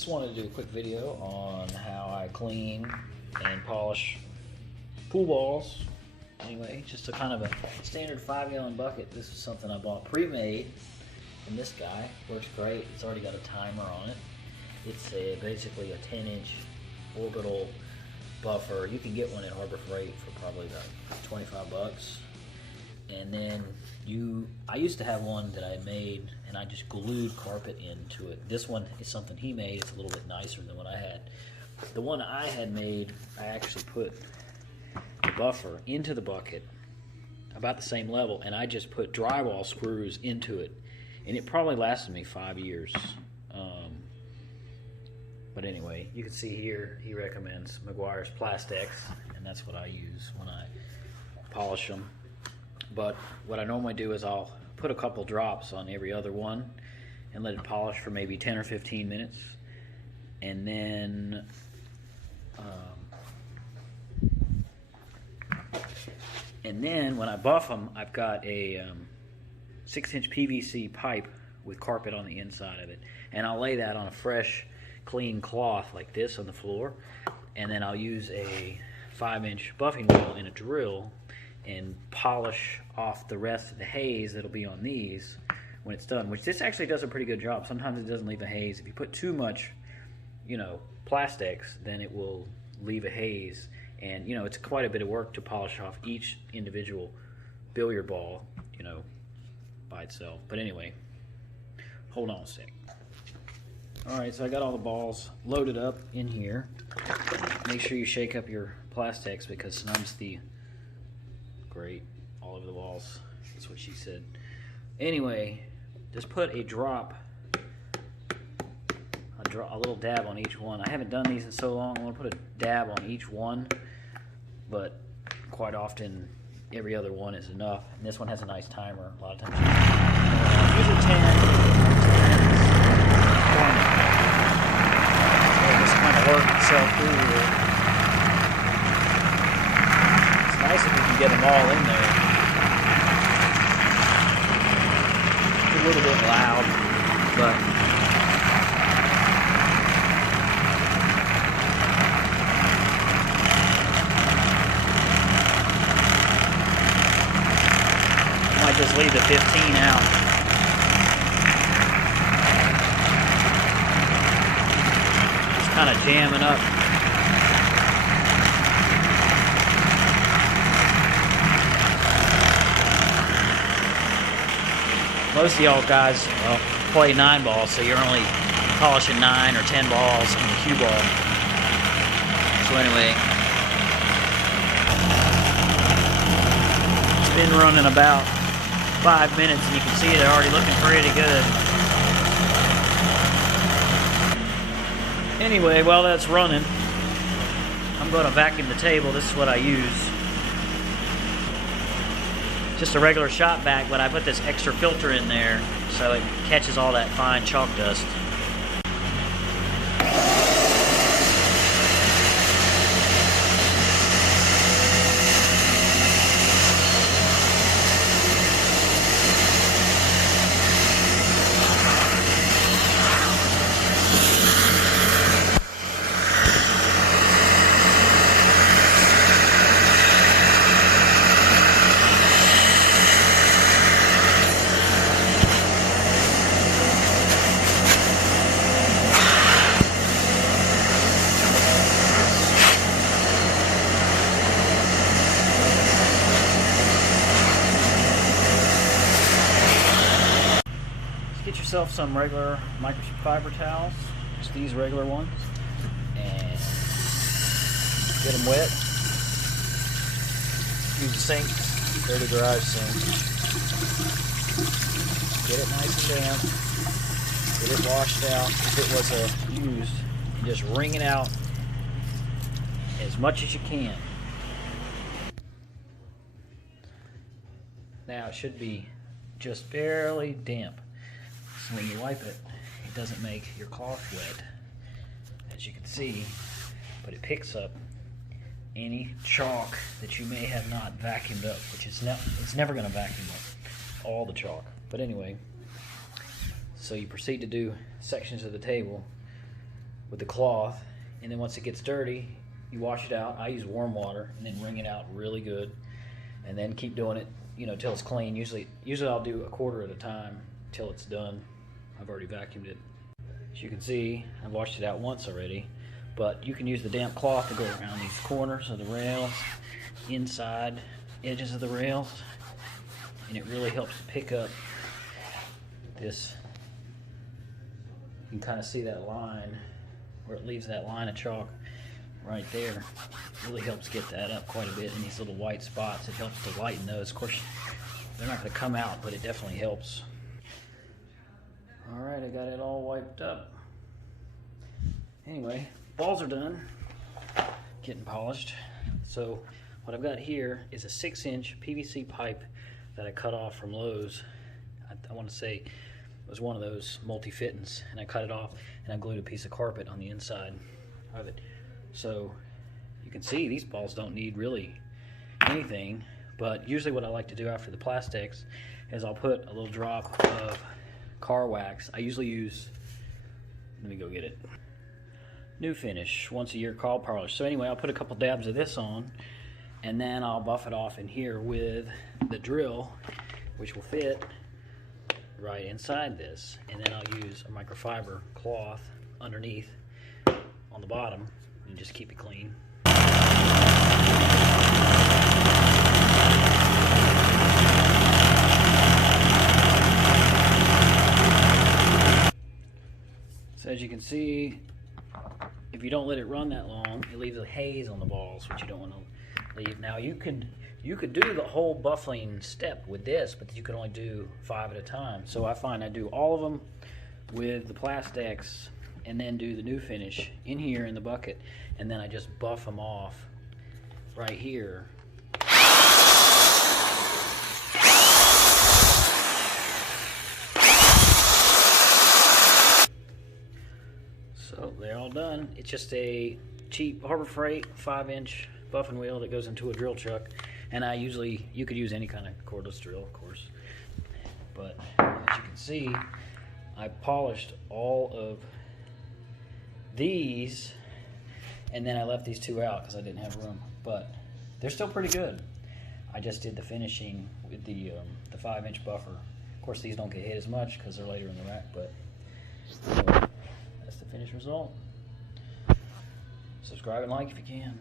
Just wanted to do a quick video on how I clean and polish pool balls. Anyway, just a kind of a standard 5-gallon bucket. This is something I bought pre-made from this guy. Works great. It's already got a timer on it. It's basically a 10-inch orbital buffer. You can get one at Harbor Freight for probably about 25 bucks. And then I used to have one that I made and I just glued carpet into it. This one is something he made. It's a little bit nicer than what I had. The one I had made, I actually put the buffer into the bucket about the same level, and I just put drywall screws into it, and it probably lasted me 5 years. But anyway, you can see here he recommends Meguiar's Plastex, and that's what I use when I polish them. But what I normally do is I'll put a couple drops on every other one and let it polish for maybe 10 or 15 minutes, and then when I buff them, I've got a 6-inch PVC pipe with carpet on the inside of it, and I'll lay that on a fresh, clean cloth like this on the floor, and then I'll use a 5-inch buffing wheel and a drill and polish off the rest of the haze that'll be on these when it's done, which this actually does a pretty good job. Sometimes it doesn't leave a haze. If you put too much, Plastex, then it will leave a haze. And, it's quite a bit of work to polish off each individual billiard ball, by itself. But anyway, hold on a sec. Alright, so I got all the balls loaded up in here. Make sure you shake up your Plastex because sometimes great, all over the walls. That's what she said. Anyway, just put a little dab on each one. I haven't done these in so long. I'm going to put a dab on each one, but quite often every other one is enough. And this one has a nice timer. A lot of times usually 10, 20. So just kind of work itself through here. It's nice if you can get them all in there. It's a little bit loud, but just leave the 15 out. Just kind of jamming up. Most of y'all guys play 9 balls, so you're only polishing 9 or 10 balls in the cue ball. So anyway, it's been running about 5 minutes, and you can see they're already looking pretty good. Anyway, while that's running, I'm going to vacuum the table. This is what I use. Just a regular shop vac, but I put this extra filter in there so it catches all that fine chalk dust. Get yourself some regular microfiber towels, just these regular ones, and get them wet. Use the sink, dirty garage sink. Get it nice and damp. Get it washed out if it was used, and just wring it out as much as you can. Now it should be just barely damp. When you wipe it, it doesn't make your cloth wet, as you can see, but it picks up any chalk that you may have not vacuumed up, which is it's never going to vacuum up all the chalk. But anyway, so you proceed to do sections of the table with the cloth, and then once it gets dirty, you wash it out. I use warm water and then wring it out really good, and then keep doing it, till it's clean. Usually I'll do a quarter at a time till it's done. I've already vacuumed it. As you can see, I've washed it out once already, but you can use the damp cloth to go around these corners of the rails, inside edges of the rails, and it really helps to pick up this. You can kind of see that line where it leaves that line of chalk right there. It really helps get that up quite a bit, and these little white spots, it helps to lighten those. Of course, they're not going to come out, but it definitely helps. Alright, I got it all wiped up. Anyway, balls are done, getting polished. So what I've got here is a 6-inch PVC pipe that I cut off from Lowe's. I want to say it was one of those multi-fittings, and I cut it off and I glued a piece of carpet on the inside of it. So you can see these balls don't need really anything, but usually what I like to do after the plastics is I'll put a little drop of car wax. I usually use, let me go get it, New Finish once a year car polish. So anyway, I'll put a couple dabs of this on, and then I'll buff it off in here with the drill, which will fit right inside this, and then I'll use a microfiber cloth underneath on the bottom and just keep it clean. So as you can see, if you don't let it run that long, it leaves a haze on the balls, which you don't want to leave. Now you could do the whole buffing step with this, but you can only do 5 at a time. So I find I do all of them with the plastics, and then do the New Finish in here in the bucket, and then I just buff them off right here. So they're all done. It's just a cheap Harbor Freight 5-inch buffing wheel that goes into a drill chuck, and you could use any kind of cordless drill, of course. But as you can see, I polished all of these, and then I left these 2 out because I didn't have room. But they're still pretty good. I just did the finishing with the 5-inch buffer. Of course, these don't get hit as much because they're later in the rack, but anyway, that's the finished result. Subscribe and like if you can.